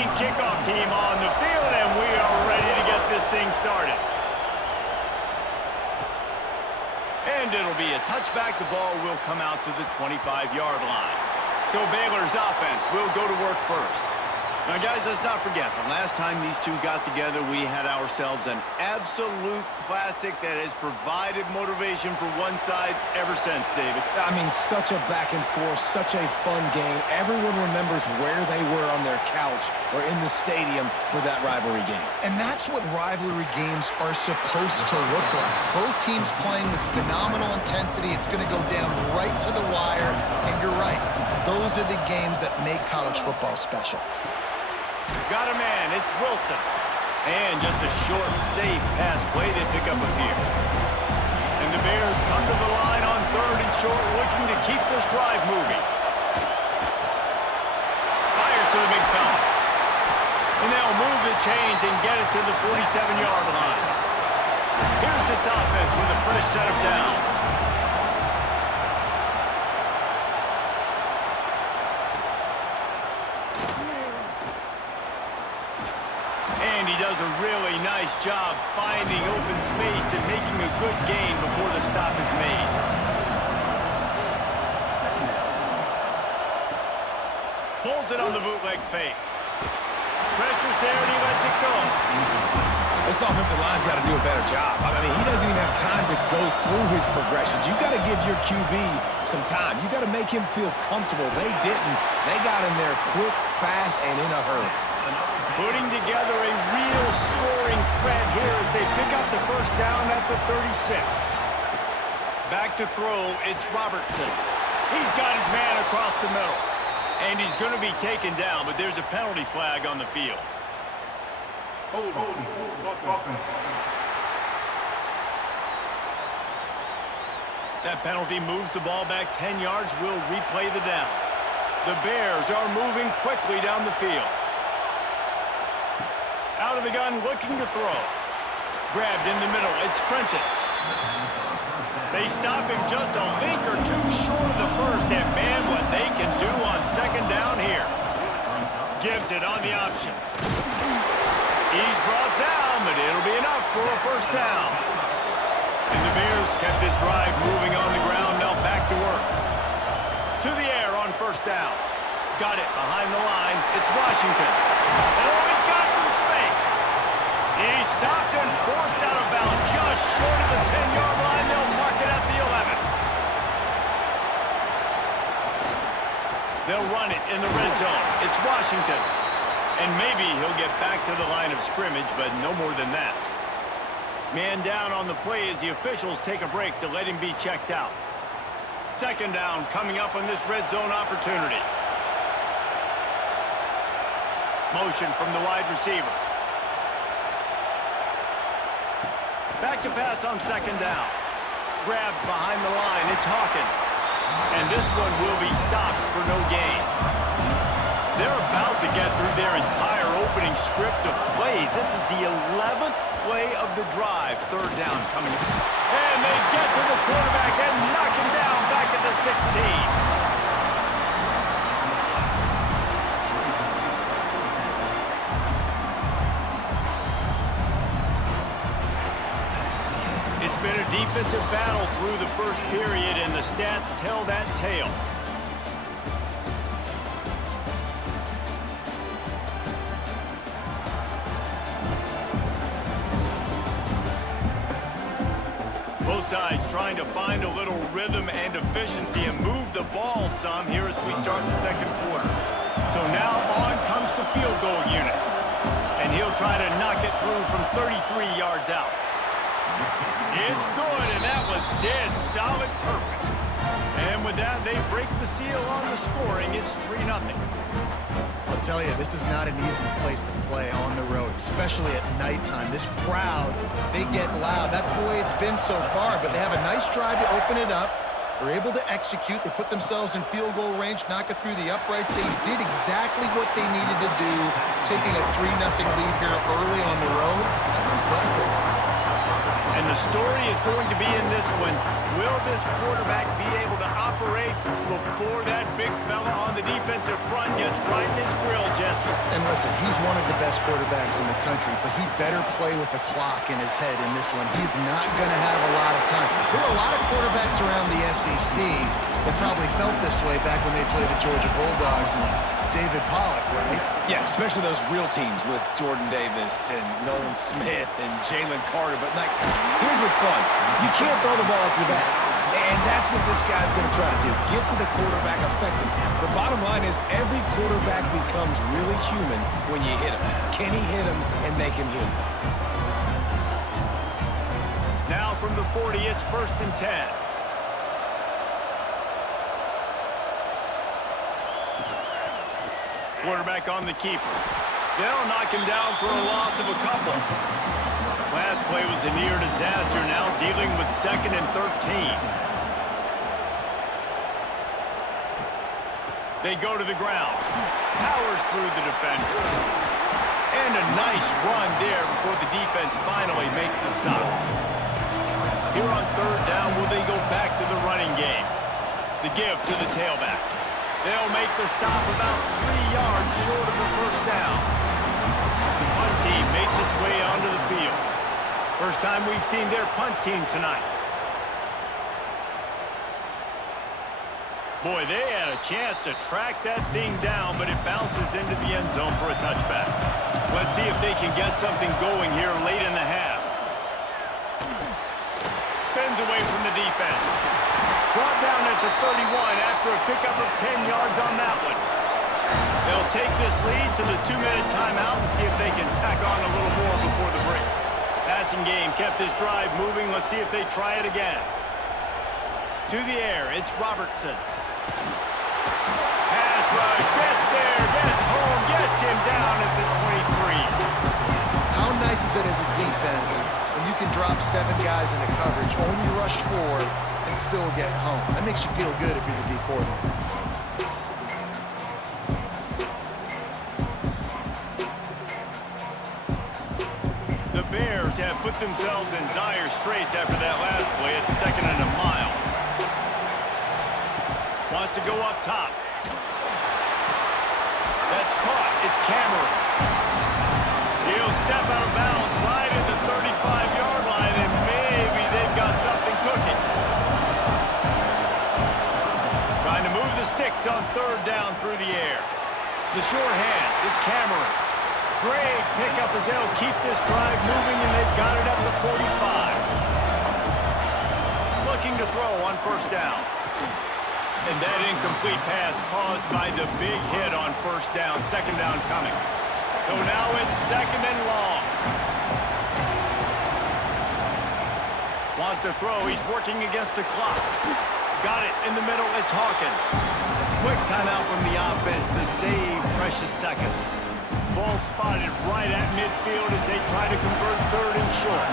Opening kickoff team on the field, and we are ready to get this thing started. And it'll be a touchback. The ball will come out to the 25-yard line. So Baylor's offense will go to work first. Now, guys, let's not forget, the last time these two got together, we had ourselves an absolute classic that has provided motivation for one side ever since, David. I mean, such a back and forth, such a fun game. Everyone remembers where they were on their couch or in the stadium for that rivalry game. And that's what rivalry games are supposed to look like. Both teams playing with phenomenal intensity. It's going to go down right to the wire. And you're right, those are the games that make college football special. Got a man, it's Wilson. And just a short, safe pass play, they pick up a few. And the Bears come to the line on 3rd and short, looking to keep this drive moving. Fires to the big fella. And they'll move the chains and get it to the 47-yard line. Here's this offense with a fresh set of downs. And he does a really nice job finding open space and making a good gain before the stop is made. Pulls it on the bootleg fake. Pressure's there and he lets it go. This offensive line's got to do a better job. I mean, he doesn't even have time to go through his progressions. You got to give your QB some time. You got to make him feel comfortable. They didn't. They got in there quick, fast, and in a hurry. Putting together a real scoring threat here as they pick up the first down at the 36. Back to throw, it's Robertson. He's got his man across the middle. And he's going to be taken down, but there's a penalty flag on the field. That penalty moves the ball back 10 yards. We'll replay the down. The Bears are moving quickly down the field. Out of the gun, looking to throw. Grabbed in the middle, it's Prentice. They stop him just a link or two short of the first, and man, what they can do on 2nd down here. Gives it on the option. He's brought down, but it'll be enough for a first down. And the Bears kept this drive moving on the ground, now back to work. To the air on 1st down. Got it behind the line, it's Washington. Oh, he's got some space. He's stopped and forced out of bounds just short of the 10-yard line. They'll mark it at the 11. They'll run it in the red zone. It's Washington. And maybe he'll get back to the line of scrimmage, but no more than that. Man down on the play as the officials take a break to let him be checked out. 2nd down coming up on this red zone opportunity. Motion from the wide receiver. Back to pass on 2nd down. Grabbed behind the line, it's Hawkins. And this one will be stopped for no gain. They're about to get through their entire opening script of plays. This is the 11th play of the drive. 3rd down coming. And they get to the quarterback and knock him down back at the 16. It's been a defensive battle through the first period, and the stats tell that tale. Both sides trying to find a little rhythm and efficiency and move the ball some here as we start the 2nd quarter. So now on comes the field goal unit. And he'll try to knock it through from 33 yards out. It's good, and that was dead solid perfect. And with that, they break the seal on the scoring. It's 3-0. I'll tell you, this is not an easy place to play on the road, especially at nighttime. This crowd, they get loud. That's the way it's been so far, but they have a nice drive to open it up. They're able to execute. They put themselves in field goal range, knock it through the uprights. They did exactly what they needed to do, taking a 3-0 lead here early on the road. That's impressive. And the story is going to be in this one. Will this quarterback be able to operate before that big fella on the defensive front gets right in his grill, Jesse? And listen, he's one of the best quarterbacks in the country, but he better play with the clock in his head in this one. He's not going to have a lot of time. There were a lot of quarterbacks around the SEC that probably felt this way back when they played the Georgia Bulldogs and David Pollock, right? Yeah, especially those real teams with Jordan Davis and Nolan Smith and Jalen Carter. But, like, here's what's fun. You can't throw the ball off your back. And that's what this guy's going to try to do. Get to the quarterback, affect him. The bottom line is every quarterback becomes really human when you hit him. Can he hit him and make him human? Now from the 40, it's 1st and 10. Quarterback on the keeper. They'll knock him down for a loss of a couple. Last play was a near disaster, now dealing with 2nd and 13. They go to the ground. Powers through the defender. And a nice run there before the defense finally makes the stop. Here on 3rd down, will they go back to the running game? The give to the tailback. They'll make the stop about 3 yards short of the 1st down. The punt team makes its way onto the field. First time we've seen their punt team tonight. Boy, they had a chance to track that thing down, but it bounces into the end zone for a touchback. Let's see if they can get something going here late in the half. Spins away from the defense. Brought down at the 31 after a pickup of 10 yards on that one. They'll take this lead to the 2-minute timeout and see if they can tack on a little more before the break. Passing game kept this drive moving. Let's see if they try it again. To the air, it's Robertson. Pass rush, gets there, gets home, gets him down at the 23. How nice is it as a defense when you can drop 7 guys into coverage, only rush 4, and still get home? That makes you feel good if you're the D coordinator. The Bears have put themselves in dire straits after that last play. It's 2nd and a mile. Wants to go up top. That's caught. It's Cameron. He'll step out of bounds right at the 35-yard line, and maybe they've got something cooking. Trying to move the sticks on 3rd down through the air. The short hands. It's Cameron. Great pickup as they'll keep this drive moving, and they've got it up to 45. Looking to throw on 1st down. And that incomplete pass caused by the big hit on 1st down. 2nd down coming. So now it's 2nd and long. Wants to throw. He's working against the clock. Got it in the middle. It's Hawkins. Quick timeout from the offense to save precious seconds. Ball spotted right at midfield as they try to convert 3rd and short.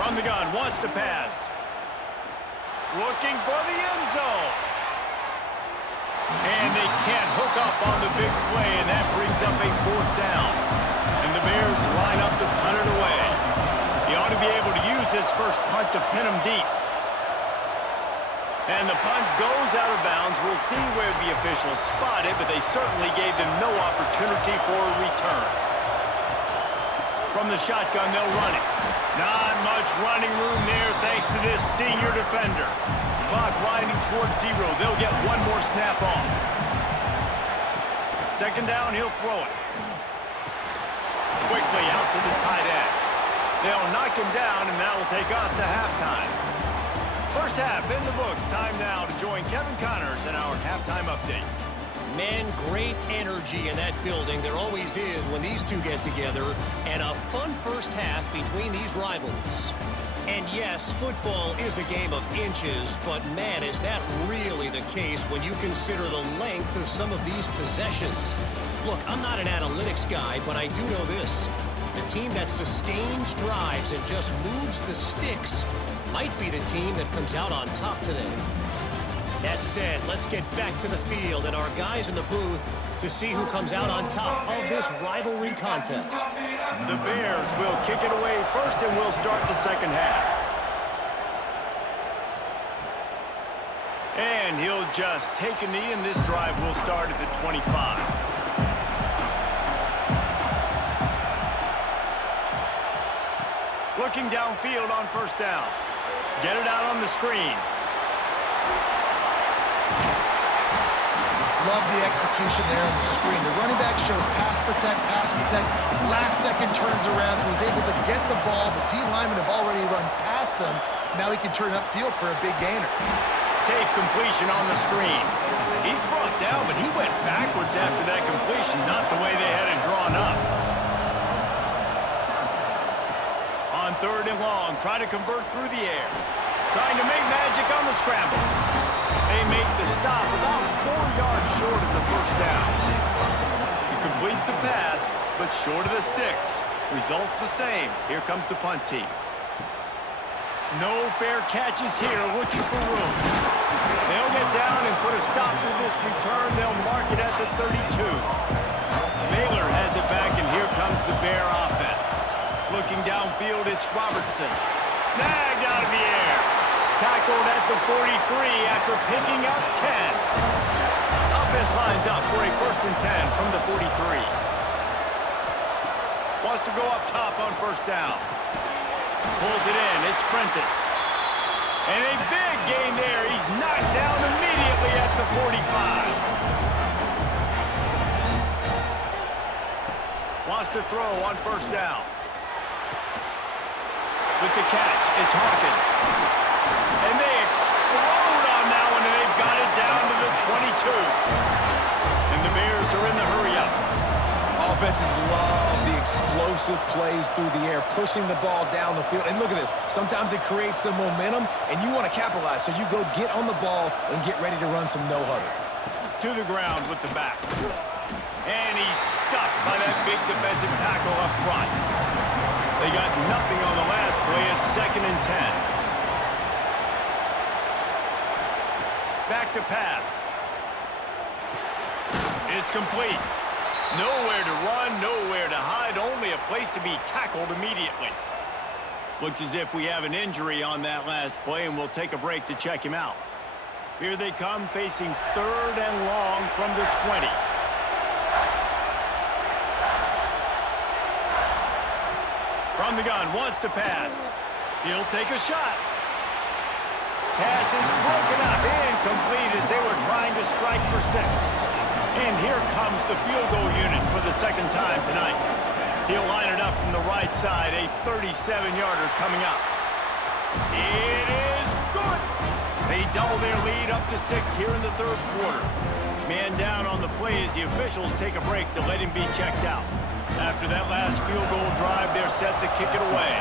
From the gun, wants to pass. Looking for the end zone. And they can't hook up on the big play, and that brings up a 4th down. And the Bears line up to punt it away. He ought to be able to use this first punt to pin him deep. And the punt goes out of bounds. We'll see where the officials spot it, but they certainly gave them no opportunity for a return. From the shotgun, they'll run it. Not much running room there thanks to this senior defender. Clock winding towards 0. They'll get one more snap off. 2nd down, he'll throw it. Quickly out to the tight end. They'll knock him down, and that will take us to halftime. First half in the books. Time now to join Kevin Connors in our halftime update. Man, great energy in that building. There always is when these two get together. And a fun first half between these rivals. And yes, football is a game of inches, but man, is that really the case when you consider the length of some of these possessions. Look, I'm not an analytics guy, but I do know this. The team that sustains drives and just moves the sticks might be the team that comes out on top today. That said, let's get back to the field and our guys in the booth to see who comes out on top of this rivalry contest. The Bears will kick it away first, and we'll start the second half. And he'll just take a knee, and this drive will start at the 25. Looking downfield on first down. Get it out on the screen. Love the execution there on the screen. The running back shows pass protect, last second turns around, so he's able to get the ball. The D linemen have already run past him. Now he can turn upfield for a big gainer. Safe completion on the screen. He's brought down, but he went backwards after that completion, not the way they had it drawn up. On third and long, try to convert through the air. Trying to make magic on the scramble. They make the stop about 4 yards short of the first down. He completes the pass, but short of the sticks. Results the same. Here comes the punt team. No fair catches here, looking for room. They'll get down and put a stop to this return. They'll mark it at the 32. Baylor has it back, and here comes the Bear offense. Looking downfield, it's Robertson. Snagged out of the air. Tackled at the 43 after picking up 10. Offense lines up for a 1st and 10 from the 43. Wants to go up top on first down. Pulls it in. It's Prentice. And a big gain there. He's knocked down immediately at the 45. Wants to throw on first down. With the catch, it's Hawkins. And they explode on that one, and they've got it down to the 22. And the Bears are in the hurry-up. Offenses love the explosive plays through the air, pushing the ball down the field. And look at this. Sometimes it creates some momentum, and you want to capitalize. So you go get on the ball and get ready to run some no-huddle. To the ground with the back. And he's stuffed by that big defensive tackle up front. They got nothing on the last play. It's 2nd and 10. Back to pass. It's complete. Nowhere to run, nowhere to hide, only a place to be tackled immediately. Looks as if we have an injury on that last play, and we'll take a break to check him out. Here they come, facing 3rd and long from the 20. From the gun, wants to pass. He'll take a shot. Pass is broken up, incomplete as they were trying to strike for 6. And here comes the field goal unit for the 2nd time tonight. He'll line it up from the right side, a 37-yarder coming up. It is good. They double their lead up to 6 here in the 3rd quarter. Man down on the play as the officials take a break to let him be checked out. After that last field goal drive, they're set to kick it away.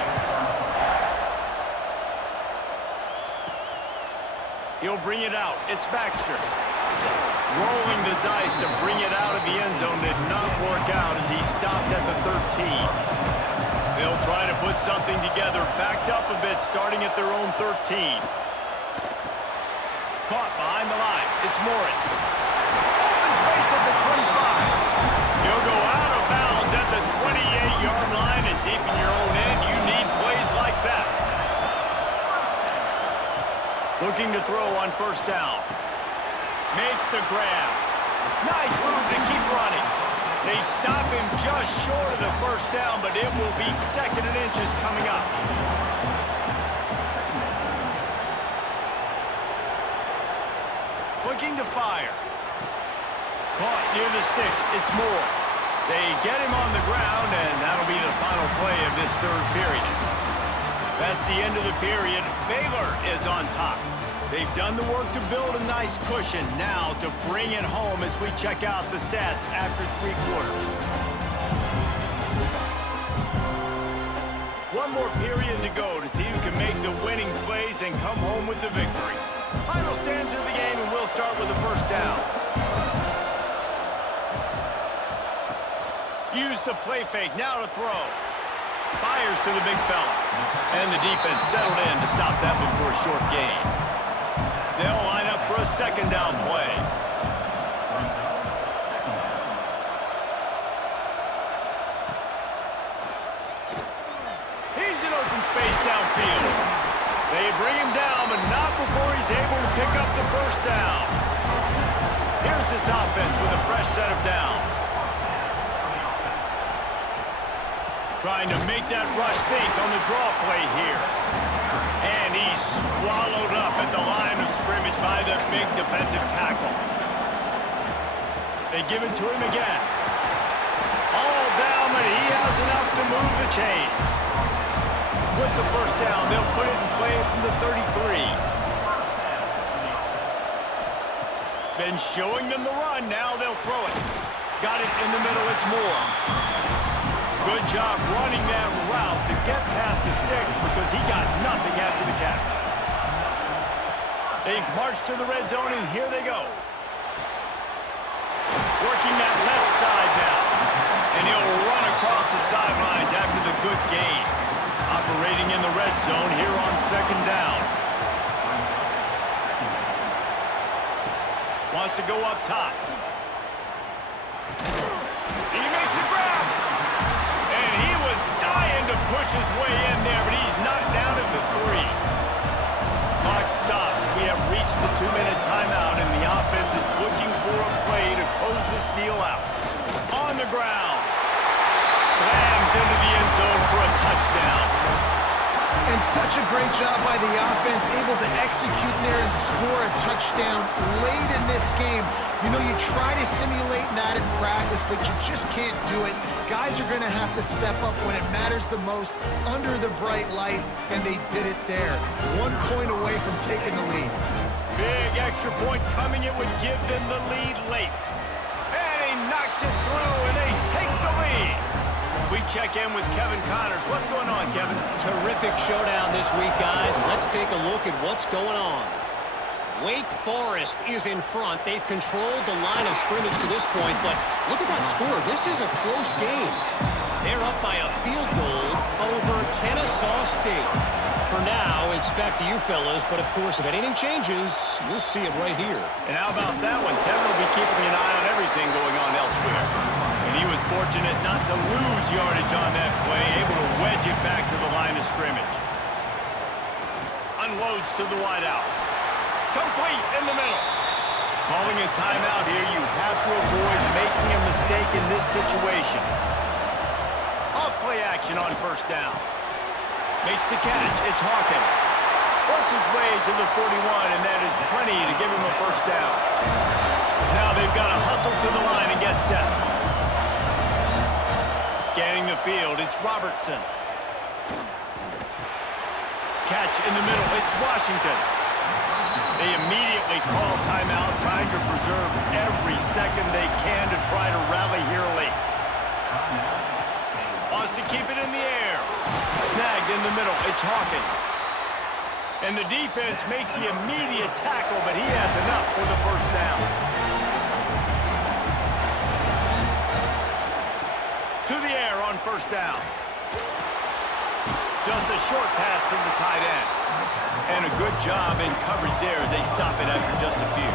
He'll bring it out. It's Baxter. Rolling the dice to bring it out of the end zone did not work out as he stopped at the 13. They'll try to put something together, backed up a bit, starting at their own 13. Caught behind the line. It's Morris. Open space at the 25. He'll go out of bounds at the 28-yard line, and deep in your own end, you need plays like that. Looking to throw on first down. Makes the grab. Nice move to keep running. They stop him just short of the first down, but it will be 2nd and inches coming up. Looking to fire. Caught near the sticks. It's Moore. They get him on the ground, and that'll be the final play of this 3rd period. That's the end of the period. Baylor is on top. They've done the work to build a nice cushion. Now to bring it home as we check out the stats after 3 quarters. One more period to go to see who can make the winning plays and come home with the victory. Final stands of the game, and we'll start with the first down. Use the play fake, now to throw. Fires to the big fella. And the defense settled in to stop that one for a short gain. They'll line up for a second down play. He's in open space downfield. They bring him down, but not before he's able to pick up the first down. Here's this offense with a fresh set of downs. Trying to make that rush think on the draw play here. And he's swallowed up at the line of scrimmage by the big defensive tackle. They give it to him again. All down, but he has enough to move the chains. With the first down, they'll put it in play from the 33. Been showing them the run, now they'll throw it. Got it in the middle, it's Moore. Good job running that route to get past the sticks because he got nothing after the catch. They march to the red zone, and here they go. Working that left side now. And he'll run across the sidelines after the good gain. Operating in the red zone here on second down. Wants to go up top. He makes a grab. And he was dying to push his way in there, but he's knocked down at the 3. Clock stops. We have reached the 2-minute timeout, and the offense is looking for a play to close this deal out. On the ground. Slams into the end zone for a touchdown. And such a great job by the offense, able to execute there and score a touchdown late in this game. You know, you try to simulate that in practice, but you just can't do it. Guys are going to have to step up when it matters the most under the bright lights, and they did it there. 1 point away from taking the lead. Big extra point coming. It would give them the lead late. And he knocks it through, and they take the lead. We check in with Kevin Connors. What's going on, Kevin? Terrific showdown this week, guys. Let's take a look at what's going on. Wake Forest is in front. They've controlled the line of scrimmage to this point, but look at that score. This is a close game. They're up by a field goal over Kennesaw State. For now, it's back to you fellas, but of course, if anything changes, you'll see it right here. And how about that one? Kevin will be keeping an eye on everything going on elsewhere. And he was fortunate not to lose yardage on that play, able to wedge it back to the line of scrimmage. Unloads to the wideout. Complete in the middle. Calling a timeout here, you have to avoid making a mistake in this situation. Off play action on first down. Makes the catch. It's Hawkins. Works his way to the 41, and that is plenty to give him a first down. Now they've got to hustle to the line and get set. Scanning the field, it's Robertson. Catch in the middle, it's Washington. They immediately call timeout, trying to preserve every second they can to try to rally here late. Wants to keep it in the air. Snagged in the middle, it's Hawkins. And the defense makes the immediate tackle, but he has enough for the first down. To the air on first down. Just a short pass to the tight end. And a good job in coverage there as they stop it after just a few.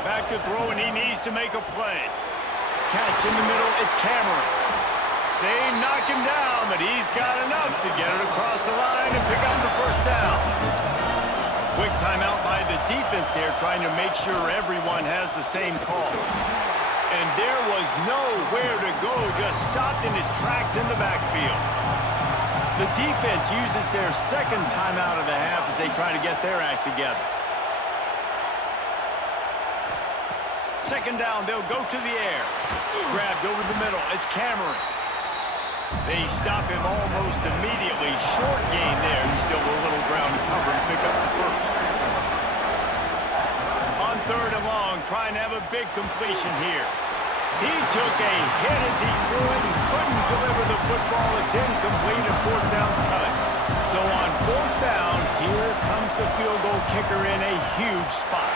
Back to throw, and he needs to make a play. Catch in the middle, it's Cameron. They knock him down, but he's got enough to get it across the line and pick up the first down. Quick timeout by the defense there, trying to make sure everyone has the same call. And there was nowhere to go, just stopped in his tracks in the backfield. The defense uses their second timeout of the half as they try to get their act together. Second down, they'll go to the air. Grabbed over the middle, it's Cameron. They stop him almost immediately. Short gain there, and still a little ground to cover and pick up the first. On third and long, trying to have a big completion here. He took a hit as he threw it and couldn't deliver the football. It's incomplete and fourth down's cut. So on fourth down, here comes the field goal kicker in a huge spot.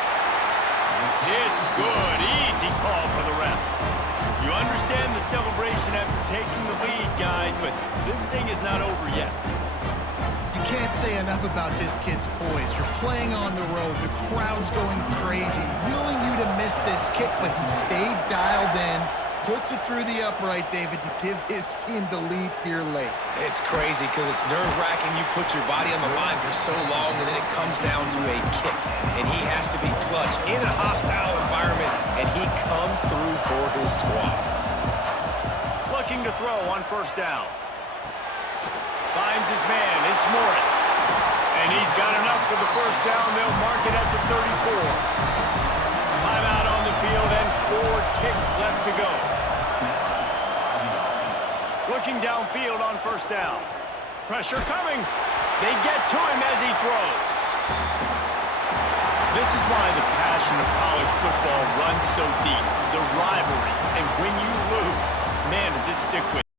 It's good. Easy call for the refs. You understand the celebration after taking the lead, guys, but this thing is not over yet. You You can't say enough about this kid's poise. You're playing on the road. The crowd's going crazy, willing you to miss this kick, but he stayed dialed in, puts it through the upright, David, to give his team the lead here late. It's crazy because it's nerve-wracking. You put your body on the line for so long, and then it comes down to a kick. And he has to be clutch in a hostile environment, and he comes through for his squad. Looking to throw on first down. Finds his man. It's Morris. And he's got enough for the first down. They'll mark it at the 34. Timeout on the field and 4 ticks left to go. Looking downfield on first down. Pressure coming. They get to him as he throws. This is why the passion of college football runs so deep. The rivalries. And when you lose, man, does it stick with you.